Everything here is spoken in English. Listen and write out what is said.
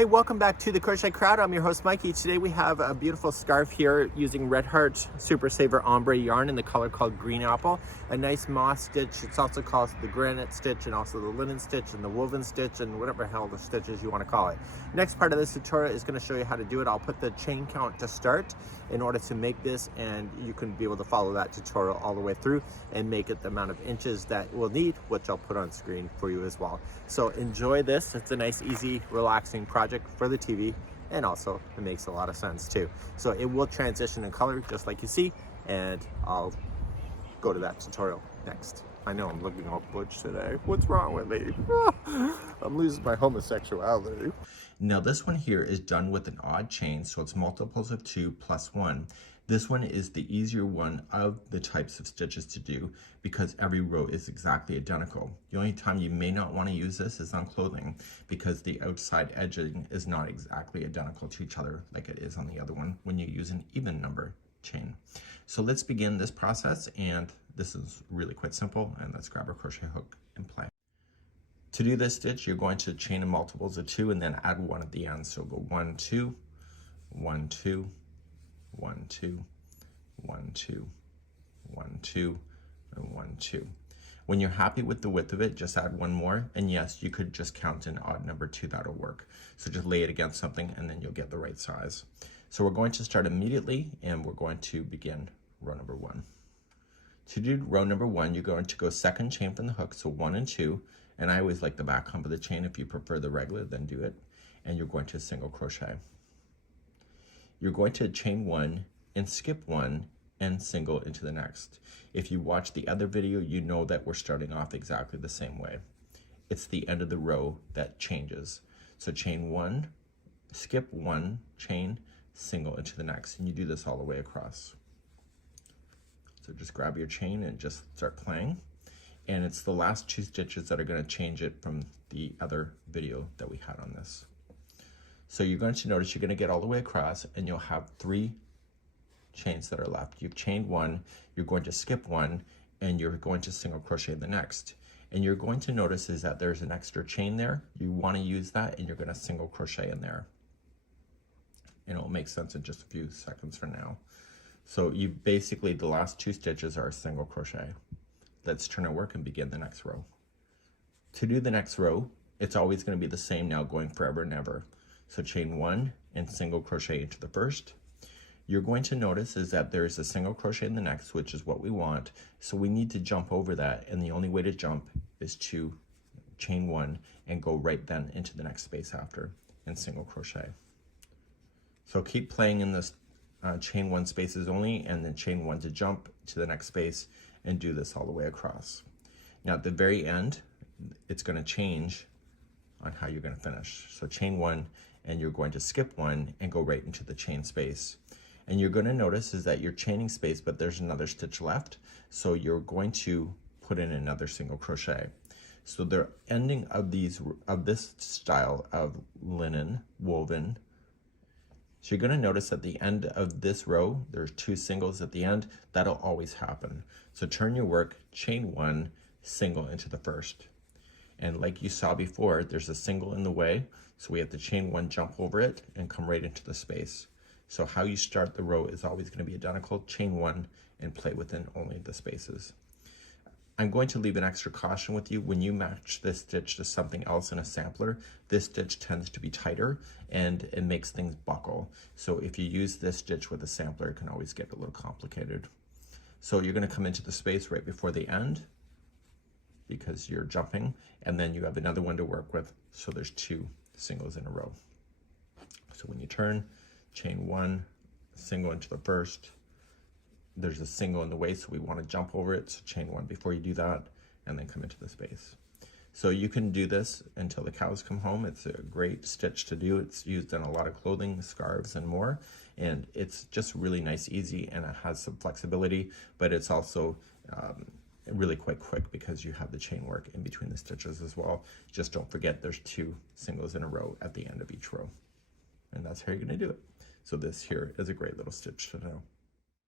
Hey, welcome back to the Crochet Crowd. I'm your host, Mikey. Today we have a beautiful scarf here using Red Heart Super Saver Ombre yarn in the color called Green Apple. A nice moss stitch. It's also called the Granite Stitch and also the Linen Stitch and the Woven Stitch and whatever hell the stitches you want to call it. Next part of this tutorial is going to show you how to do it. I'll put the chain count to start in order to make this, and you can be able to follow that tutorial all the way through and make it the amount of inches that we'll need, which I'll put on screen for you as well. So enjoy this. It's a nice, easy, relaxing project for the TV, and also it makes a lot of sense too. So it will transition in color just like you see, and I'll go to that tutorial next. I know I'm looking all butch today. What's wrong with me? I'm losing my homosexuality. Now this one here is done with an odd chain, so it's multiples of 2 plus 1. This one is the easier one of the types of stitches to do because every row is exactly identical. The only time you may not want to use this is on clothing because the outside edging is not exactly identical to each other like it is on the other one when you use an even number chain. So let's begin this process, and this is really quite simple, and let's grab our crochet hook and play. To do this stitch, you're going to chain in multiples of 2 and then add 1 at the end. So go 1, 2, 1, 2, 1, 2, 1, 2, 1, 2, and 1, 2. When you're happy with the width of it, just add 1 more, and yes, you could just count an odd number 2, that'll work. So just lay it against something and then you'll get the right size. So we're going to start immediately, and we're going to begin row number 1. To do row number 1, you're going to go second chain from the hook, so 1 and 2, and I always like the back hump of the chain. If you prefer the regular, then do it, and you're going to single crochet. You're going to chain 1 and skip 1 and single into the next. If you watch the other video, you know that we're starting off exactly the same way. It's the end of the row that changes. So chain 1, skip 1, chain, single into the next, and you do this all the way across. So just grab your chain and just start playing, and it's the last 2 stitches that are going to change it from the other video that we had on this. So you're going to notice you're going to get all the way across, and you'll have 3 chains that are left. You've chained 1, you're going to skip 1, and you're going to single crochet the next. And you're going to notice is that there's an extra chain there. You want to use that, and you're going to single crochet in there. And it'll make sense in just a few seconds from now. So you basically, the last 2 stitches are a single crochet. Let's turn our work and begin the next row. To do the next row, it's always going to be the same now, going forever and ever. So chain 1 and single crochet into the first. You're going to notice is that there's a single crochet in the next, which is what we want. So we need to jump over that, and the only way to jump is to chain 1 and go right then into the next space after and single crochet. So keep playing in this chain 1 spaces only, and then chain 1 to jump to the next space, and do this all the way across. Now at the very end, it's going to change on how you're going to finish. So chain 1, and you're going to skip 1 and go right into the chain space. And you're going to notice is that you're chaining space, but there's another stitch left. So you're going to put in another single crochet. So the ending of this style of linen woven. So you're going to notice at the end of this row, there's 2 singles at the end. That'll always happen. So turn your work, chain 1, single into the first. And like you saw before, there's a single in the way. So we have to chain 1, jump over it, and come right into the space. So how you start the row is always going to be identical. Chain 1 and play within only the spaces. I'm going to leave an extra caution with you. When you match this stitch to something else in a sampler, this stitch tends to be tighter and it makes things buckle. So if you use this stitch with a sampler, it can always get a little complicated. So you're going to come into the space right before the end because you're jumping, and then you have another one to work with. So there's 2 singles in a row. So when you turn, chain 1, single into the first. There's a single in the way, so we want to jump over it. So chain 1 before you do that, and then come into the space. So you can do this until the cows come home. It's a great stitch to do. It's used in a lot of clothing, scarves, and more. And it's just really nice, easy, and it has some flexibility, but it's also really quite quick because you have the chain work in between the stitches as well. Just don't forget there's 2 singles in a row at the end of each row. And that's how you're going to do it. So this here is a great little stitch to know.